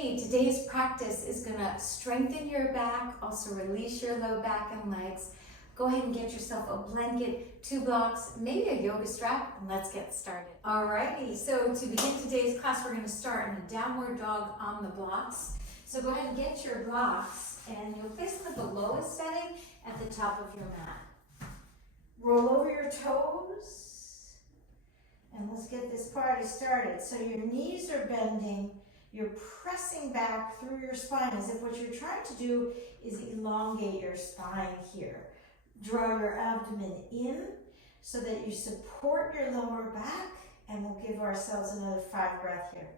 Hey, today's practice is going to strengthen your back, also release your low back and legs. Go ahead and get yourself a blanket, 2 blocks, maybe a yoga strap, and let's get started. Alrighty, so to begin today's class, we're going to start in a downward dog on the blocks. So go ahead and get your blocks, and you'll place them at the lowest setting at the top of your mat. Roll over your toes, and let's get this party started. So your knees are bending. You're pressing back through your spine as if what you're trying to do is elongate your spine here. Draw your abdomen in so that you support your lower back, and we'll give ourselves another 5 breaths here.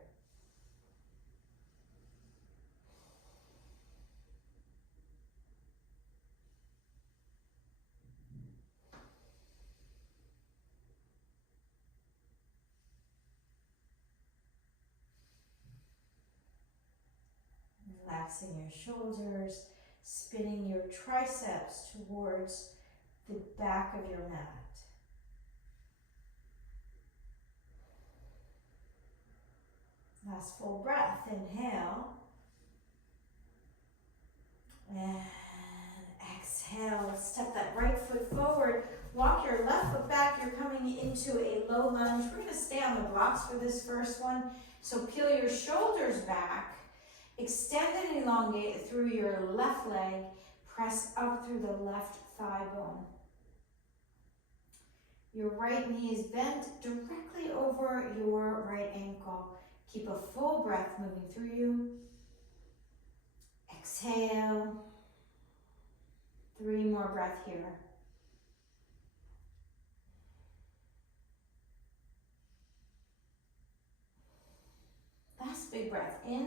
Relaxing your shoulders, spinning your triceps towards the back of your mat. Last full breath, inhale. And exhale, step that right foot forward. Walk your left foot back. You're coming into a low lunge. We're going to stay on the blocks for this first one. So peel your shoulders back. Extend and elongate through your left leg. Press up through the left thigh bone. Your right knee is bent directly over your right ankle. Keep a full breath moving through you. Exhale. 3 more breaths here. Last big breath in.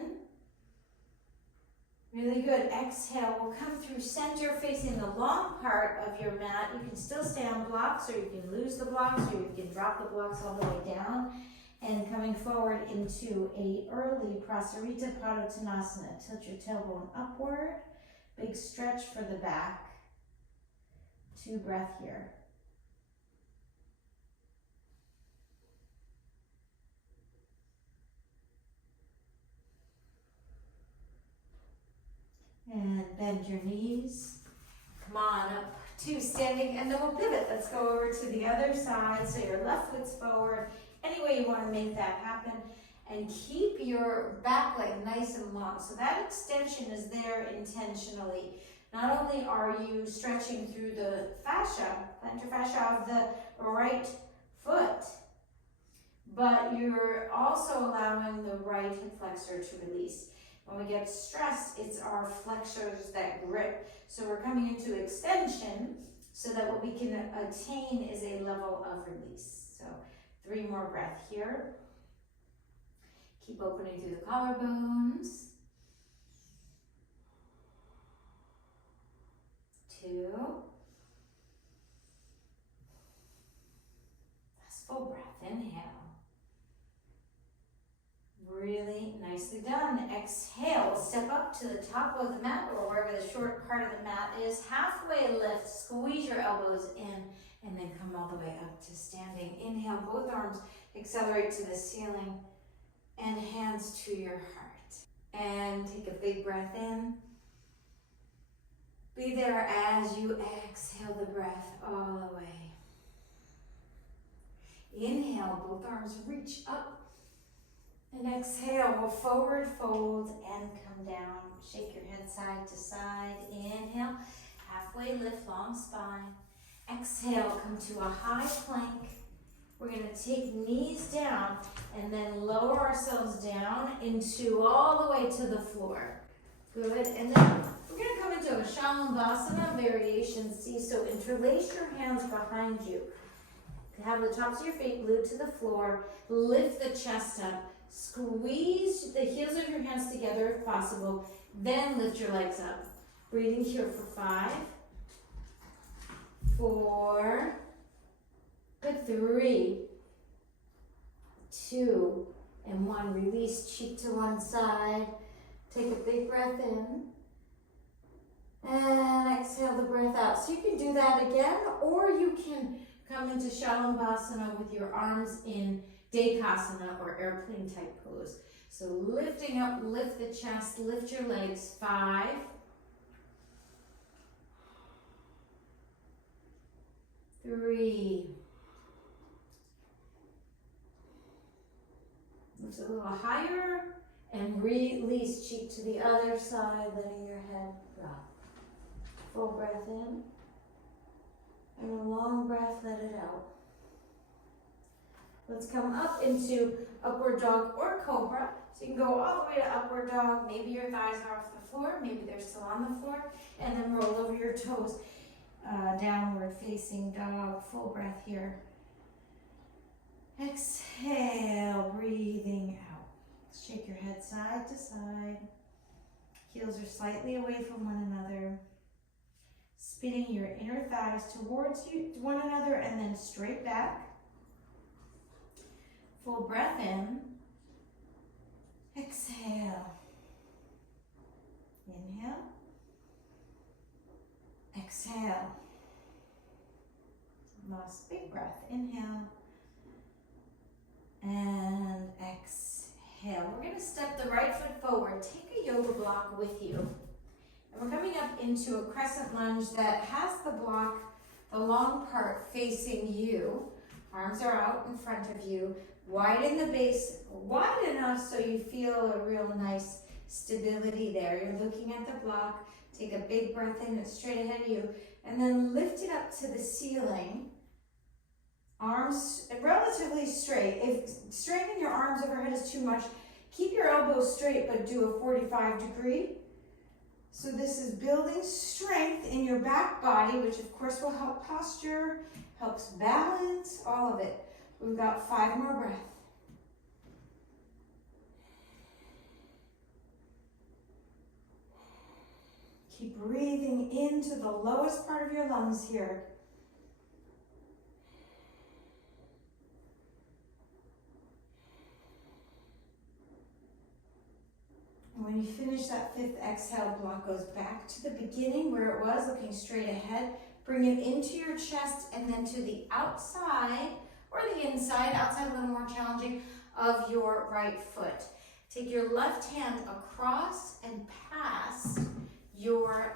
Really good. Exhale. We'll come through center facing the long part of your mat. You can still stay on blocks, or you can lose the blocks, or you can drop the blocks all the way down. And coming forward into a early Prasarita Padottanasana. Tilt your tailbone upward. Big stretch for the back. 2 breaths here. And bend your knees. Come on up to standing, and then we'll pivot. Let's go over to the other side. So your left foot's forward. Any way you want to make that happen. And keep your back leg nice and long. So that extension is there intentionally. Not only are you stretching through the fascia, plantar fascia of the right foot, but you're also allowing the right hip flexor to release. When we get stressed, it's our flexors that grip. So we're coming into extension so that what we can attain is a level of release. So 3 more breaths here. Keep opening through the collarbones. 2. Last full breath. Inhale. Really nicely done. Exhale. Step up to the top of the mat or wherever the short part of the mat is. Halfway lift. Squeeze your elbows in and then come all the way up to standing. Inhale. Both arms accelerate to the ceiling and hands to your heart. And take a big breath in. Be there as you exhale the breath all the way. Inhale. Both arms reach up. And exhale, we'll forward fold and come down. Shake your head side to side. Inhale, halfway lift, long spine. Exhale, come to a high plank. We're going to take knees down and then lower ourselves down into all the way to the floor. Good. And then we're going to come into a Shalabhasana variation C. So interlace your hands behind you. Have the tops of your feet glued to the floor. Lift the chest up. Squeeze the heels of your hands together if possible. Then lift your legs up. Breathing here for 5, 4, good, 3, 2, and 1. Release, cheek to one side. Take a big breath in. And exhale the breath out. So you can do that again, or you can come into Shalabhasana with your arms in Dekasana or airplane type pose. So lifting up, lift the chest, lift your legs. 5, 3, lift a little higher, and release, cheek to the other side, letting your head drop. Full breath in, and a long breath, let it out. Let's come up into upward dog or cobra. So you can go all the way to upward dog. Maybe your thighs are off the floor, maybe they're still on the floor, and then roll over your toes. Downward facing dog, full breath here. Exhale, breathing out. Shake your head side to side. Heels are slightly away from one another. Spinning your inner thighs towards one another and then straight back. Full breath in. Exhale. Inhale. Exhale. Last big breath. Inhale. And exhale. We're going to step the right foot forward. Take a yoga block with you. And we're coming up into a crescent lunge that has the block, the long part facing you. Arms are out in front of you. Widen the base, wide enough so you feel a real nice stability there. You're looking at the block. Take a big breath in, it's straight ahead of you. And then lift it up to the ceiling. Arms relatively straight. If straightening your arms overhead is too much, keep your elbows straight but do a 45 degree. So this is building strength in your back body, which of course will help posture, helps balance, all of it. We've got 5 more breaths. Keep breathing into the lowest part of your lungs here. And when you finish that 5th exhale, block goes back to the beginning where it was, looking straight ahead. Bring it into your chest and then to the outside or the inside, outside a little more challenging, of your right foot. Take your left hand across and past your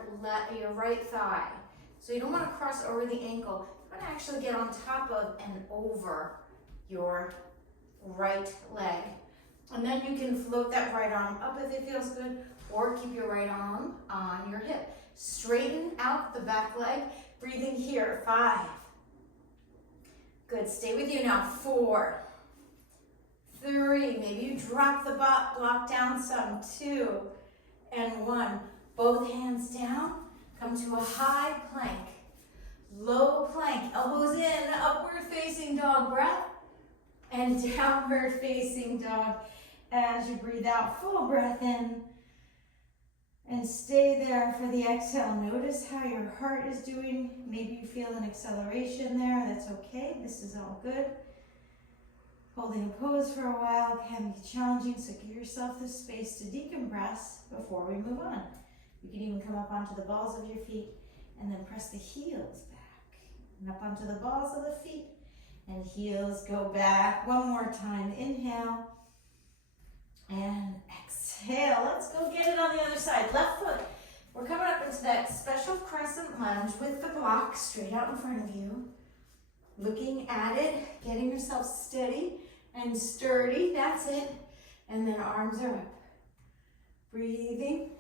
right thigh. So you don't want to cross over the ankle. You want to actually get on top of and over your right leg. And then you can float that right arm up if it feels good, or keep your right arm on your hip. Straighten out the back leg. Breathing here. 5. Good. Stay with you now. 4, 3. Maybe you drop the block down some. 2 and 1. Both hands down. Come to a high plank. Low plank. Elbows in. Upward facing dog breath. And downward facing dog as you breathe out. Full breath in. And stay there for the exhale. Notice how your heart is doing. Maybe you feel an acceleration there. That's okay. This is all good. Holding a pose for a while can be challenging, so give yourself the space to decompress before we move on. You can even come up onto the balls of your feet and then press the heels back. And up onto the balls of the feet and heels go back. One more time. Inhale. And exhale. Let's go get it on the other side. Left foot. We're coming up into that special crescent lunge with the block straight out in front of you. Looking at it, getting yourself steady and sturdy. That's it. And then arms are up. Breathing.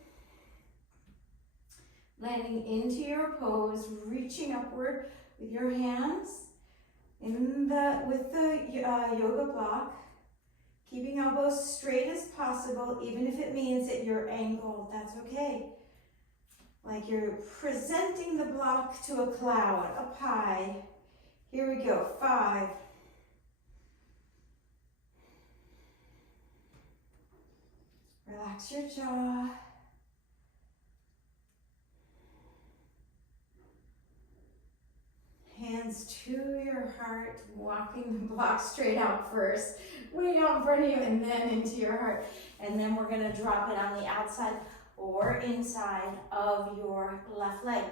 Landing into your pose, reaching upward with your hands with the yoga block. Keeping elbows straight as possible, even if it means that you're angled, that's okay. Like you're presenting the block to a cloud, up high. Here we go, 5. Relax your jaw. Hands to your heart, walking the block straight out first, way out in front of you, and then into your heart. And then we're gonna drop it on the outside or inside of your left leg.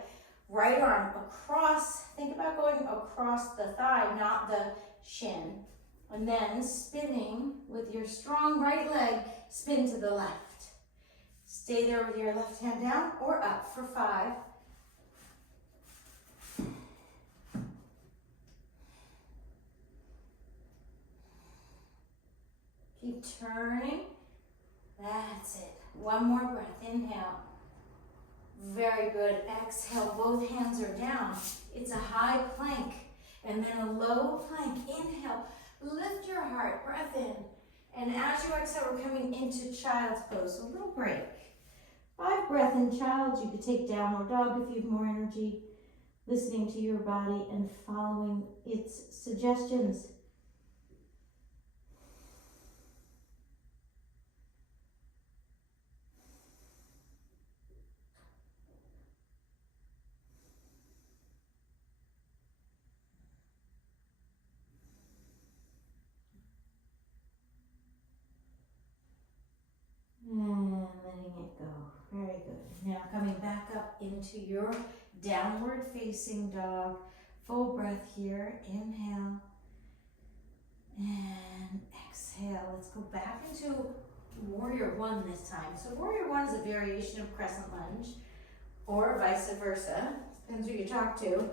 Right arm across, think about going across the thigh, not the shin. And then spinning with your strong right leg, spin to the left. Stay there with your left hand down or up for 5. Keep turning. That's it. One more breath. Inhale. Very good. Exhale. Both hands are down. It's a high plank and then a low plank. Inhale. Lift your heart. Breath in. And as you exhale, we're coming into child's pose. So a little break. 5 breath in child. You could take downward dog if you have more energy. Listening to your body and following its suggestions. And letting it go. Very good. Now coming back up into your downward facing dog. Full breath here. Inhale. And exhale. Let's go back into warrior one this time. So warrior one is a variation of crescent lunge or vice versa. Depends who you talk to.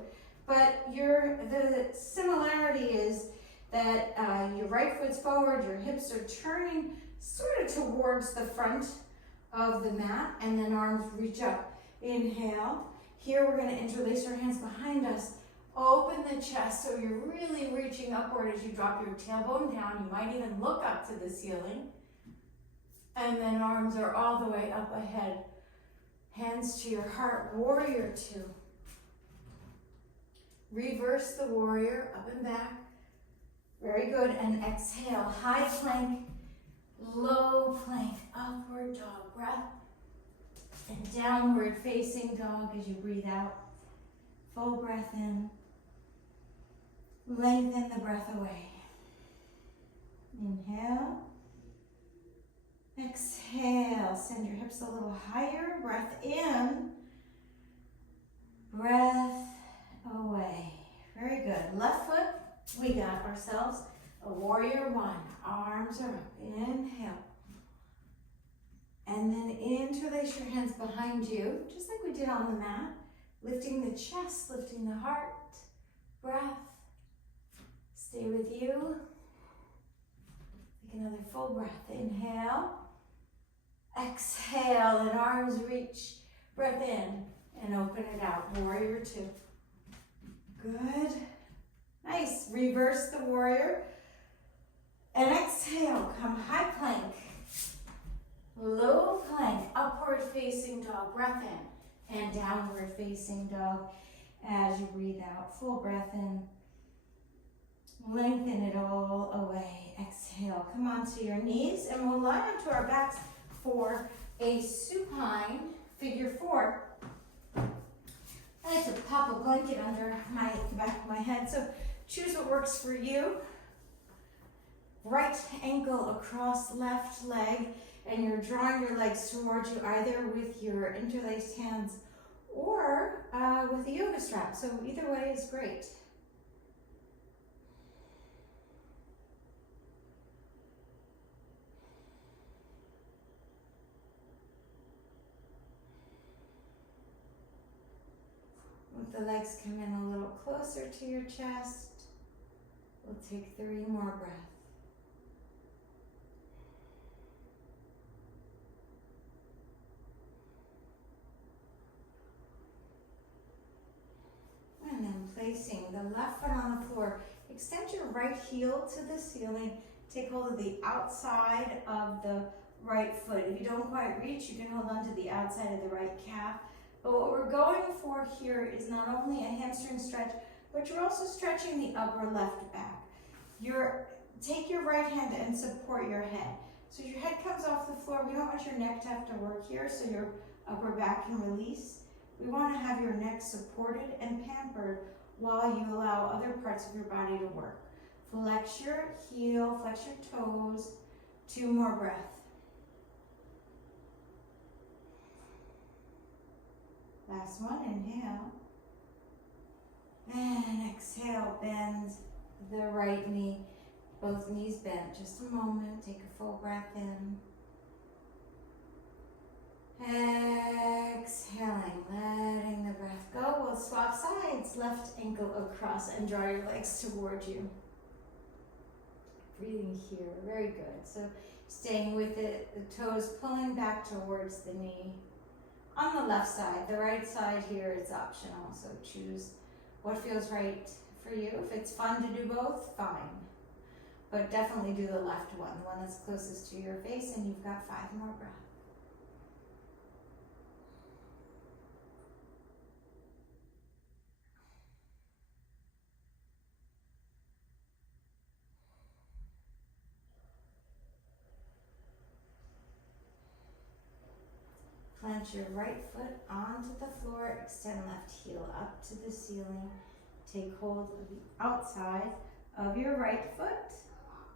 But the similarity is that your right foot's forward, your hips are turning sort of towards the front of the mat, and then arms reach up. Inhale. Here we're going to interlace our hands behind us. Open the chest so you're really reaching upward as you drop your tailbone down. You might even look up to the ceiling. And then arms are all the way up ahead. Hands to your heart. Warrior 2. Reverse the warrior, up and back. Very good. And exhale. High plank. Low plank, upward dog breath, and downward facing dog as you breathe out. Full breath in. Lengthen the breath away. Inhale. Exhale. Send your hips a little higher. Breath in. Breath away. Very good. Left foot, we got ourselves a warrior 1. Arms are up. Inhale. And then interlace your hands behind you, just like we did on the mat. Lifting the chest, lifting the heart. Breath. Stay with you. Take another full breath. Inhale. Exhale, and arms reach. Breath in and open it out. Warrior 2. Good. Nice. Reverse the warrior. And exhale, come high plank, low plank, upward facing dog, breath in, and downward facing dog as you breathe out. Full breath in, lengthen it all away. Exhale, come onto your knees, and we'll lie onto our backs for a supine figure 4. I like to pop a blanket under the back of my head, so choose what works for you. Right ankle across left leg, and you're drawing your legs towards you either with your interlaced hands or with a yoga strap. So either way is great. Let the legs come in a little closer to your chest. We'll take 3 more breaths. And then placing the left foot on the floor. Extend your right heel to the ceiling. Take hold of the outside of the right foot. If you don't quite reach, you can hold on to the outside of the right calf. But what we're going for here is not only a hamstring stretch, but you're also stretching the upper left back. Take your right hand and support your head. So your head comes off the floor. We don't want your neck to have to work here, so your upper back can release. We want to have your neck supported and pampered while you allow other parts of your body to work. Flex your heel, flex your toes. 2 more breaths. Last one, inhale. And exhale, bend the right knee. Both knees bent. Just a moment. Take a full breath in. Exhaling, letting the breath go. We'll swap sides. Left ankle across and draw your legs toward you. Breathing here. Very good. So staying with it, the toes pulling back towards the knee. On the left side, the right side here is optional. So choose what feels right for you. If it's fun to do both, fine. But definitely do the left one, the one that's closest to your face, and you've got 5 more breaths. Plant your right foot onto the floor, extend left heel up to the ceiling. Take hold of the outside of your right foot.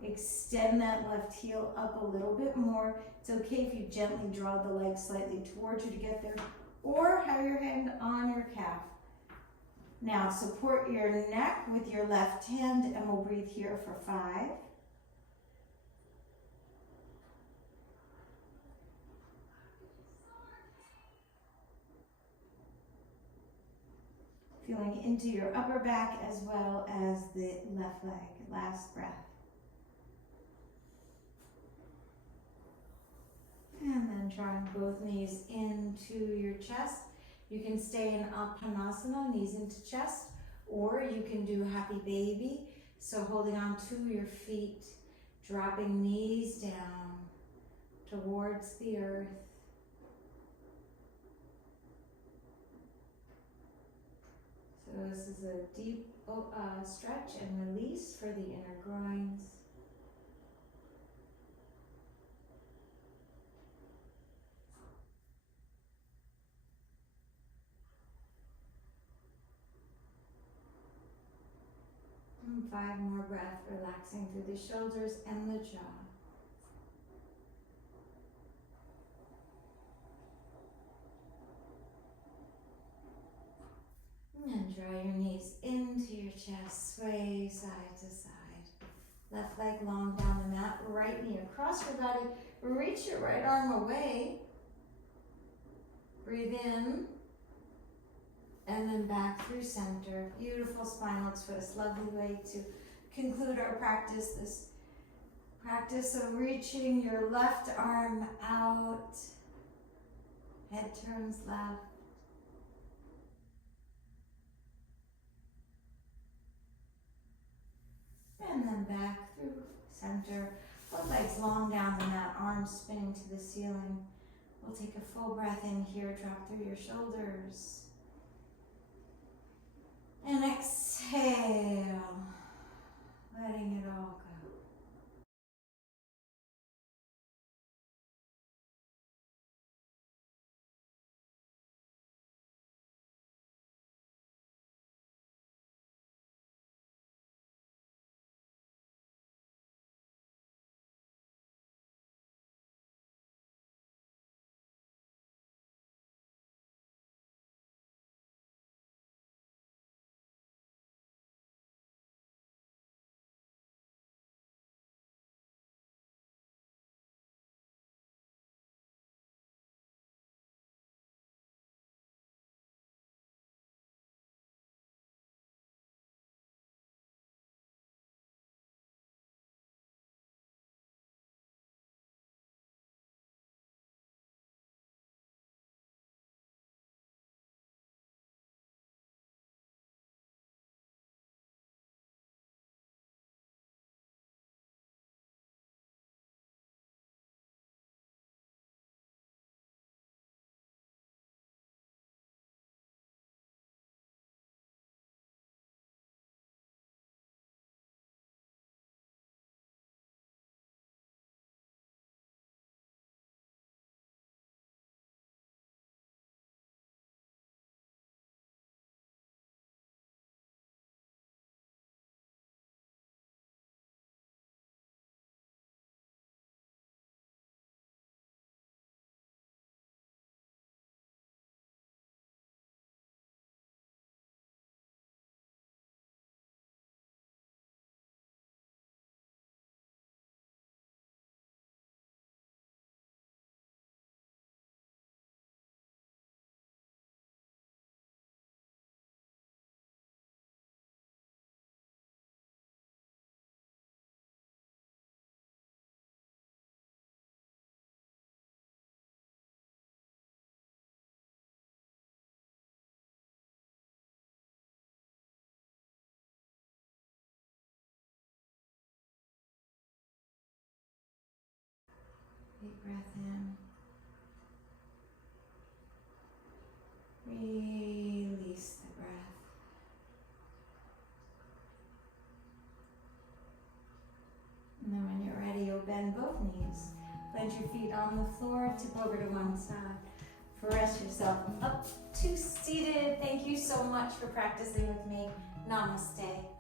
Extend that left heel up a little bit more. It's okay if you gently draw the leg slightly towards you to get there, or have your hand on your calf. Now support your neck with your left hand, and we'll breathe here for 5. Feeling into your upper back as well as the left leg. Last breath. And then drawing both knees into your chest. You can stay in Uttanasana, knees into chest, or you can do Happy Baby. So holding on to your feet, dropping knees down towards the earth. So this is a deep stretch and release for the inner groins. And 5 more breaths, relaxing through the shoulders and the jaw. And draw your knees into your chest, sway side to side. Left leg long down the mat, right knee across your body. Reach your right arm away. Breathe in. And then back through center. Beautiful spinal twist. Lovely way to conclude our practice. This practice of reaching your left arm out. Head turns left. And then back through center. Both legs long down the mat, arms spinning to the ceiling. We'll take a full breath in here, drop through your shoulders. And exhale, letting it all go. Big breath in. Release the breath. And then when you're ready, you'll bend both knees. Plant your feet on the floor, tip over to one side. Press yourself up to seated. Thank you so much for practicing with me. Namaste.